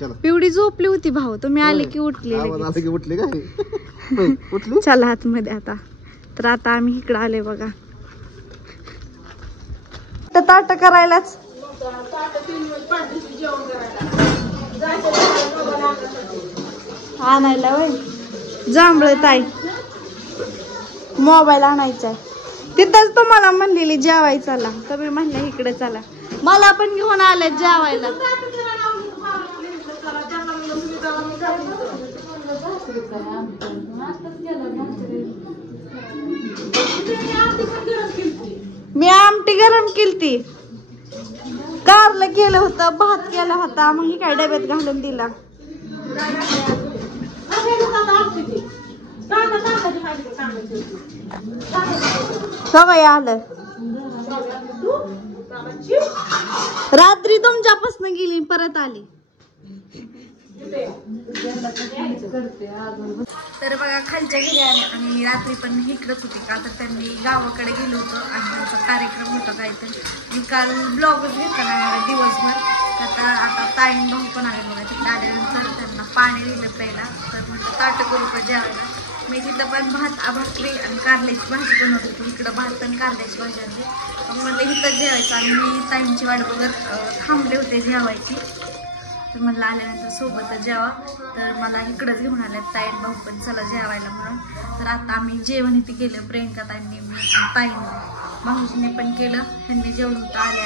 चला. पिवडी झोपली होती भाऊ, तुम्ही आले की उठली लगेच. की उठली काय उठली. चला आतमध्ये आता. तर आता आम्ही इकडे आले बघा, ताट करायलाच. आणायला वय जांभळ ताई, मोबाईल आणायचा आहे. तिथंच तुम्हाला म्हणलेली जेवाय चला, तुम्ही म्हणले इकडे चला. मला पण घेऊन आले जेवायला. मी आमटी गरम केलती, कारलं केलं होतं, भात केला होता, मग ही काय डब्यात घालून दिला. सगळं आलं. रात्री तुमच्यापासून गेली परत आली. तर बघा खालच्या घरी आले आणि रात्री पण इकडंच होते का, तर त्यांनी गावाकडे गेलो होतो आणि त्यांचा कार्यक्रम होता काहीतरी. मी काल ब्लॉगच घेतला नाही दिवसभर. आता ताईन भाऊ पण आहे बघा, तिथे आल्यानंतर त्यांना पाणी दिलं प्यायला. तर म्हटलं ताटं करू का जेवायला. मी तिथं पण भाकरी आणि कारल्याची भाजी बनवत होती. इकडं भात आणि कारल्याची भाजी आणली. मग म्हणलं इथं जेवायचं आणि मी ताईंची वाट बघत थांबले होते जेवायची. तर म्हणलं आल्यानंतर सोबतच जेवा. तर मला इकडंच घेऊन आल्यात ताईन भाऊ पण, चला जेवायला म्हणून. तर आता आम्ही जेवण इथे केलं, प्रियंका ताईंनी, मी ताईंनी, भाऊजीने पण केलं. त्यांनी जेवण होतं आले.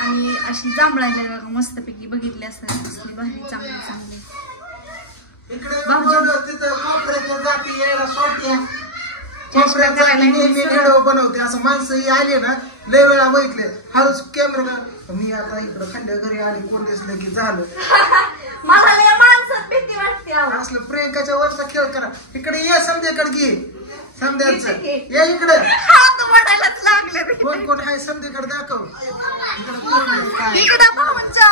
आणि अशी जांभळाला मस्तपैकी बघितली असतात, कसली भारी चांगली. बनवते असं माणसं आले ना, लय वेळा बघितले हळूच कॅमेरा. मी आता इकडं खांद्या घरी आले, कोण दिसलं की झालं. मला लय माणसात भीती वाटते. असलं प्रियंकाच्या वरचा खेळ करा. इकडे ये, समध्याकडे घे, समध्याचं ये इकडे. म्हणायलाच लागले. कोण कोण आहे समध्याकडे दाखव. इकडे भाऊंच्या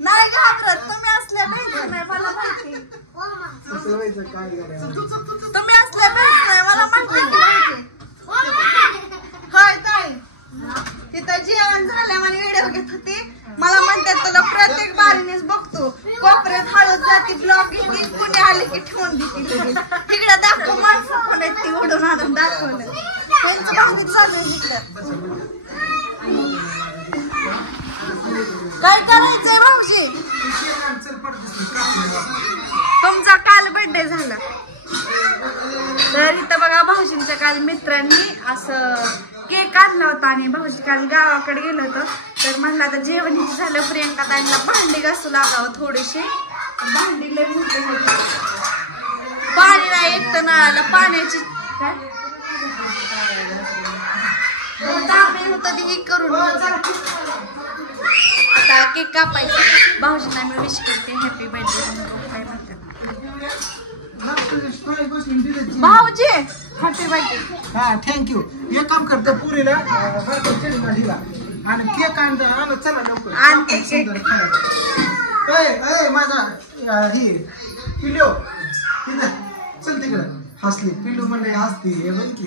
नाही घाबरत, तुम्ही असल्या भेटत नाही मला माहिती. तुम्ही असल्या भेटत नाही मला माहिती. होय ताई, तिथं जेवण झालं मला व्हिडिओ घेत होती. मला म्हणतात तुला प्रत्येक बारीनेच बघतो, कोपऱ्यात हळद जाती, ब्लॉग घेते, कुणी आले की ठेवून देते. तिकडे दाखव माणसं पण आहेत, ती ओढून आणून दाखवलं. त्यांची भावनिक चालू आहे तिकडं. काय करायचंय भाऊजी? तुमचा काल बर्थडे झाला. तर इथं बघा भाऊजींच्या काल मित्रांनी असं केक आणला होता आणि भाऊजी काल गावाकडे गेलो होतो. तर म्हणलं आता जेवण झालं, प्रियंका ताईंना भांडी घासू लागावं थोडीशी. भांडी लय मोठी होती, पाणी नाही एकटं नळाला, पाण्याची काय होतं ते करून. आता केक कापायचा. भाऊजींना मी विश करते हॅपी बर्थडे. काय म्हणतात भाऊजी? Happy birthday. हा थँक्यू. एक काम करतो, पुरीला आणि केक आणतो. चला लवकर आणते केक. माझा ही पिलो चल तिकडं. हसली पिलू म्हणले हसती. हे बघ की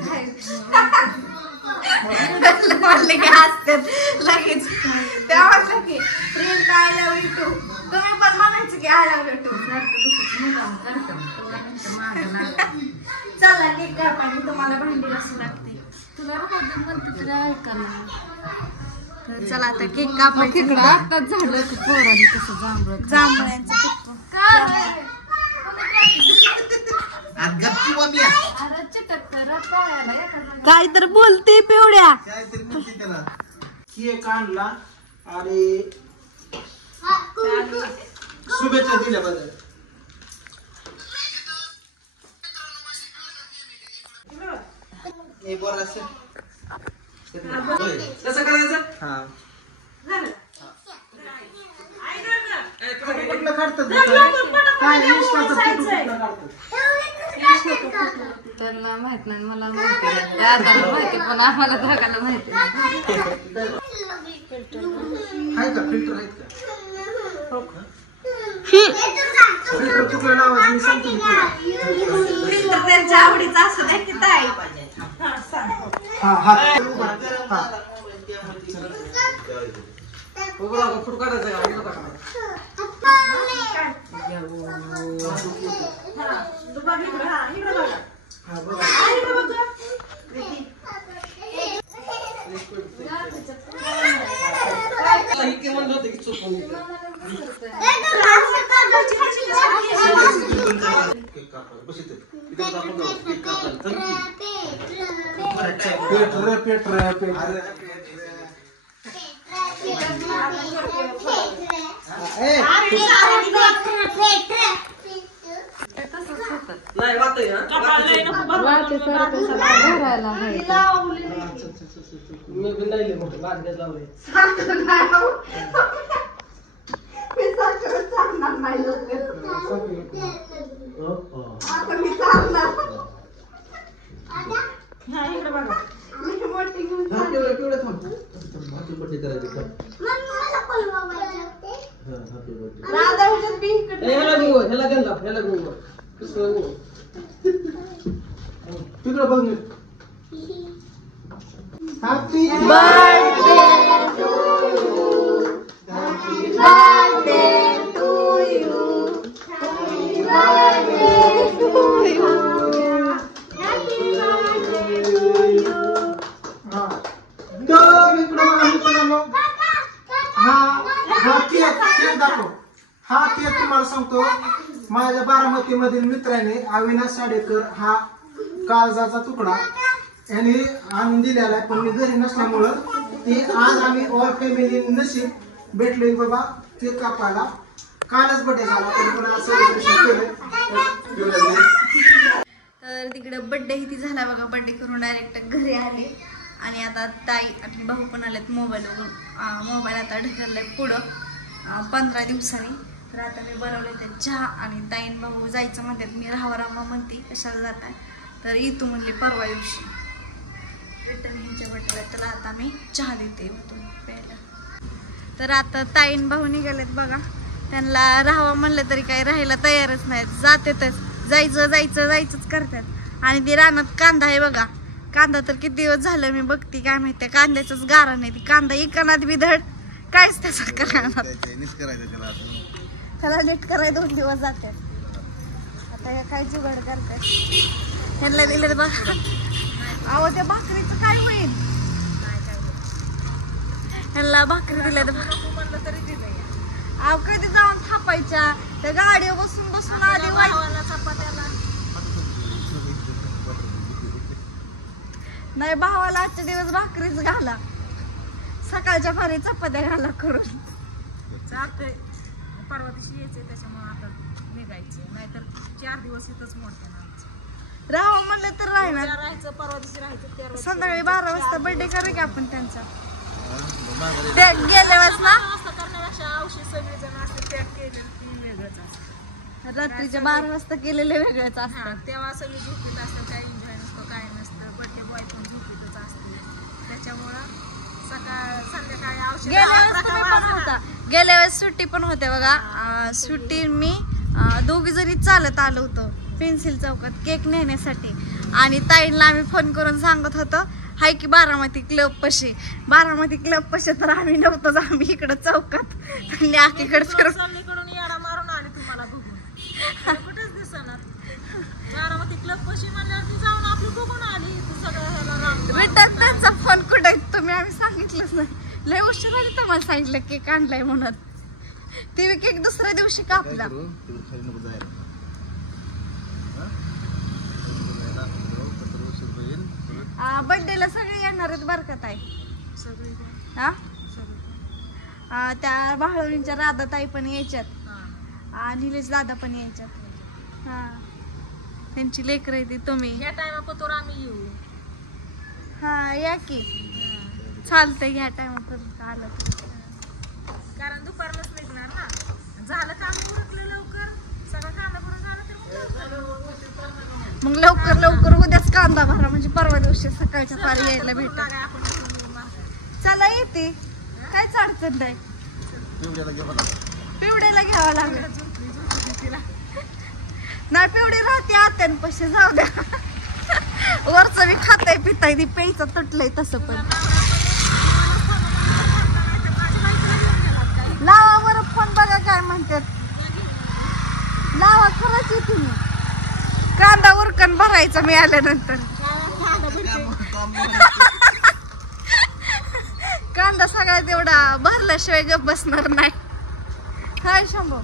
म्हणले की हसतात लगेच. त्या म्हटलं की Priyanka I love you too. तुम्ही पण म्हणायचं की आय लव्ह यू टू. चला केक कापायला, तुम्हाला भांडी घासू लागते. तर चला आता केक कापायचं. आताच झालं की पोरांनी कसं जांभळ्यांचं काय तर बोलते पिवड्या. केक आणला आणि शुभेच्छा दिल्या बद्दल. कसं करायचं? हा कुठलं काढतात त्यांना माहित नाही, मला माहिती, दादाला माहिती, पण आम्हाला दोघांना माहिती नाही. आहे का फिल्टर? आहेत का? फिल्टर कुठलं लावायचं मी सांगतो तुला. फिल्टर त्यांच्या आवडीचा असू द्या की ताई. हा हा हा फोटो काढायचा का येतो का हा केक तुम्हाला सांगतो माझ्या बारामती मधील मित्राने अविनाश साडेकर हा काळजाचा तुकडा यांनी आणून दिलेला आहे, पण मी घरी नसल्यामुळं ते आज आम्ही ऑल फॅमिली नशीब भेटलोय बाबा केक कापायला. कालच बर्थडे झाला तरी पण आज सेलिब्रेशन केलं. तर तिकडे बड्डे ही झाला बघा. बड्डे करून डायरेक्ट घरी आले आणि आता ताई आणि भाऊ पण आलेत मोबाईल आता ढकललाय पुढं 15 दिवसांनी. तर आता मी बनवले ते चहा आणि ताईन भाऊ जायचं म्हणतात. मी राहावा म्हणते कशाला जात आहे तर इथू म्हणले परवा दिवशी विठ्ठलजींच्या बड्डेला. त्याला आता मी चहा देते प्यायला. तर आता ताईन भाऊ निघालेत बघा. त्यांना राहावं म्हणलं तरी काही राहायला तयारच नाहीत. जातेतच जायचंच करतात. आणि ते रानात कांदा आहे बघा. कांदा तर किती दिवस झालं मी बघते काय माहिती कांद्याचाच गारा नाही. ती कांदा इकानात बिधड काहीच त्याचं करणार. त्याला नीट करायला 2 दिवस जातात. आता हे काय जुगाड करतात. ह्यांना दिलं बघा. अहो त्या भाकरीचं काय होईल. ह्यांना भाकरी दिल्या म्हणलं तरी दिलं. अहो कधी जाऊन थापायच्या त्या गाडीवर बसून आधी चपात्याला नाही. भावाला आजचे दिवस भाकरीच घाला. सकाळच्या फारी चपात्या घाला करून चालतंय. परवा दिवशी यायचंय त्याच्यामुळे आता निघायचे नाहीतर 4 दिवस इथंच मोडते ना. राहावं म्हणलं तर राहणार. राहायचं परवा दिवशी राहायचं. संध्याकाळी 12 वाजता बर्थडे करू की आपण त्यांचा. ते गेल्या वेळेस ना करण्यापेक्षा औषध सगळेजण असते पॅक केलेलं ती वेगळंच असतं. रात्रीच्या 12 वाजता केलेले वेगळंच असतं. तेव्हा सगळे झोपीत असतं. काही एन्जॉय नसतं काय नसतं. बर्थडे बॉय पण झोपीतच असते. त्याच्यामुळं संध्याकाळी औषध. गेल्या वेळेस सुट्टी पण होत्या बघा. सुट्टी मी 2 जणी चालत आलो होतो पेन्सिल चौकात केक नेण्यासाठी. आणि ताईंना आम्ही फोन करून सांगत होतो हाय की बारामती क्लब पशी. बारामती क्लब पशी तर आम्ही नव्हतोच. आम्ही इकडं चौकात त्यांनी आखीकडे कडून येडा मारून आले तुम्हाला बघून. कुठेच दिसणार. बारामती क्लब पशी म्हणल्यावर जाऊन आपली बघून आली. भेटत त्यांचा फोन कुठे तुम्ही आम्ही सांगितलंच नाही. लय उशीर आली तुम्हाला सांगितलं केक आणलाय म्हणून. ते केक दुसऱ्या दिवशी कापला. बर्थडेला सगळे येणार आहेत बरं का ताई. हा त्या भाळवींच्या राधा ताई पण यायच्यात. निलेश दादा पण यायच्यात. हा त्यांची लेकर आहे ती. तुम्ही या टायमापर्यंत आम्ही येऊ. हा या की चालतंय. ह्या टायमापर्यंत आलं कारण दुपारलाच निघणार ना. झालं काम उरकलं लवकर सगळं कांदा भरून झालं तर मग लवकर उद्याच कांदा भरा म्हणजे परवा दिवशी सकाळच्या पारी यायला भेटेल. चला येते काहीच अडचण नाही. पिवड्याला घ्यावं लागेल. नाही पिवडी राहते आत्यांपाशी. जाऊ द्या. वरचं मी खाताय पिताय ती प्यायचं तुटलंय तसं पण. कांदा उरकन भरायचा मी आल्यानंतर. कांदा सगळा तेवढा भरल्याशिवाय गप बसणार नाही. हाय शंभू.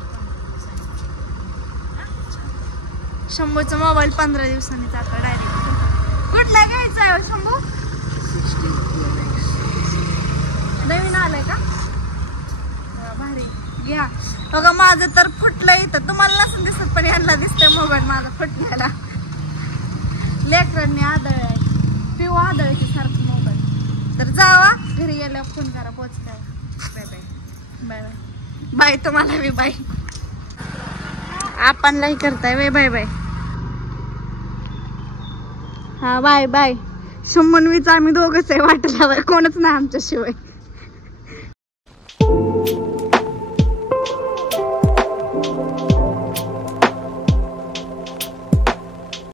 शंभूचा मोबाईल 15 दिवसांनी जातो डायरेक्ट. कुठला घ्यायचा आहे शंभू? नवीन आलाय का? भारी घ्या. बघा माझं तर फुटलंय इथं. तुम्हाला नसून दिसत पण यांना दिसतंय मोबाईल माझा फुटलेला. लेकरांनी आदळ पिऊ आदळायची सारखं मोबाईल. तर जावा घरी गेल्यावर फोन करा पोचल्यावर. Bye bye bye bye bye. तुम्हाला मी बाय. आपणलाही करताय बाय बाय बाय. हा बाय बाय. शंभर मीच आम्ही दोघंच आहे वाटला. कोणच नाही आमच्याशिवाय.